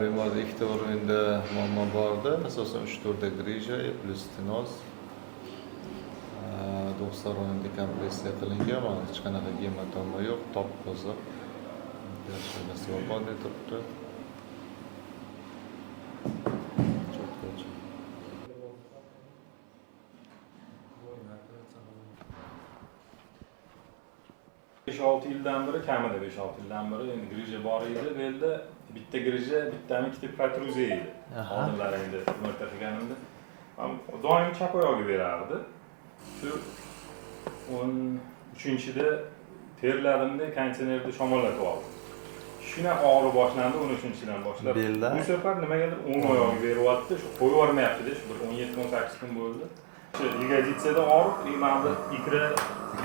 Bemorda ikkita o'rinda muammo bordi. Asosan 3-4 grija plus stenoz. 90 o'rinda kompressiya qilingan, mana hech qanaqa gematoma yo'q, top toza. Shunda svobodniy turibdi. Cho'tkacha. 5-6 yildan beri, kamida 5-6 yildan beri endi grija bor edi. Bu yerda bitta grija, bittami ikkita protruziya edi. Oldinlar endi umrta qilganimda doim chap oyog'iga berardi. Shu 13-da terladimda konditsionerda shamollatib oldim. Shuna og'ri boshlandi 13-dan boshlab. Bu safar nimagadir o'ng oyog'iga beryapti. Shu qo'yib yubormayapti-da, shu bir 17-18 kun bo'ldi. Shu ligazitsiyada og'riq, mana ikra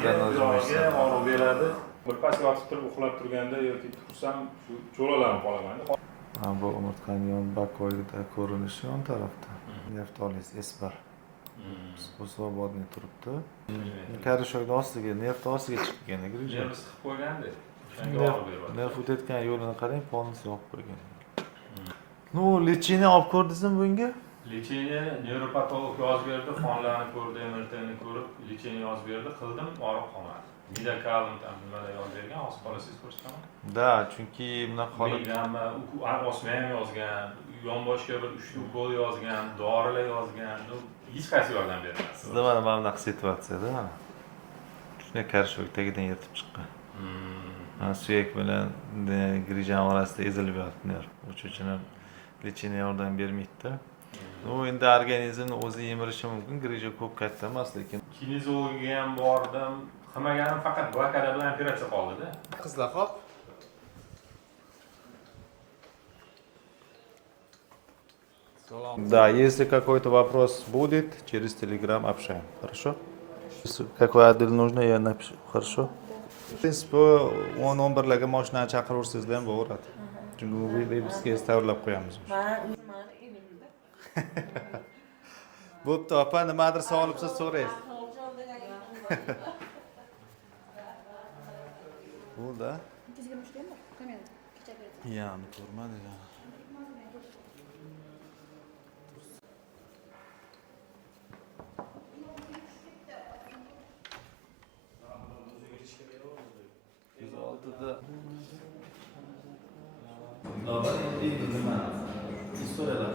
yog'iga og'riq beradi. Bir pas yotib turib uxlab turganda yoki tursam shu cho'lalanib qolaman. Bu umurtqaning yon bokoyida ko'rinishi yon tarafda. Nervtolis S1. Bu svobodniy turibdi. Karishokning ostiga, nerv ostiga chiqqan grija. Nerv siqib qo'yganda. O'shanga og'riq beryapti. Nerv o'tayotgan yo'lini qarang, polnis yopib qo'ygan. Ну, lechение olib ko'rdingizmi bunga? Lechение nevropatolog yozib berdi, qonlarni ko'rdi, MRTni ko'rib, lechение yozib berdi, qildim, og'riq qolmadi. Midakalni nimalar yozib bergan, hozir qolasiz ko'rsataman. Da, chunki bunaqa holat osma ham yozgan, yonboshga bir 3 ukol yozgan, dorilar yozgan, hech qaysi yordam bermadi. Sizda mana bunaqa situatsiyada shunday karishok tagidan yirtib chiqqan. Suyak bilan grijan orasida ezilib yotibdi nerv. O'shuning uchun lechение yordam bermaydi-da. Endi organizmni o'zi yemirishi mumkin, grija ko'p katta emas, lekin kinezologga ham bordim. Qilmaganim faqat blokada bilan operatsiya qoldi-da. Qizlar hop. Да, если какой-то вопрос будет, через Telegram общаем. Хорошо? Если какой адрес нужно, я напишу. Хорошо? В принципе, 10-11larga mashinani chaqiraversangizlar ham bo'laveradi. Chunki bizga tayyorlab qo'yamiz. Bo'pti, opa, nimadir sog'libsa so'raysiz. Bo'ldi. Ya, uni ko'rmadik. Istoriyalar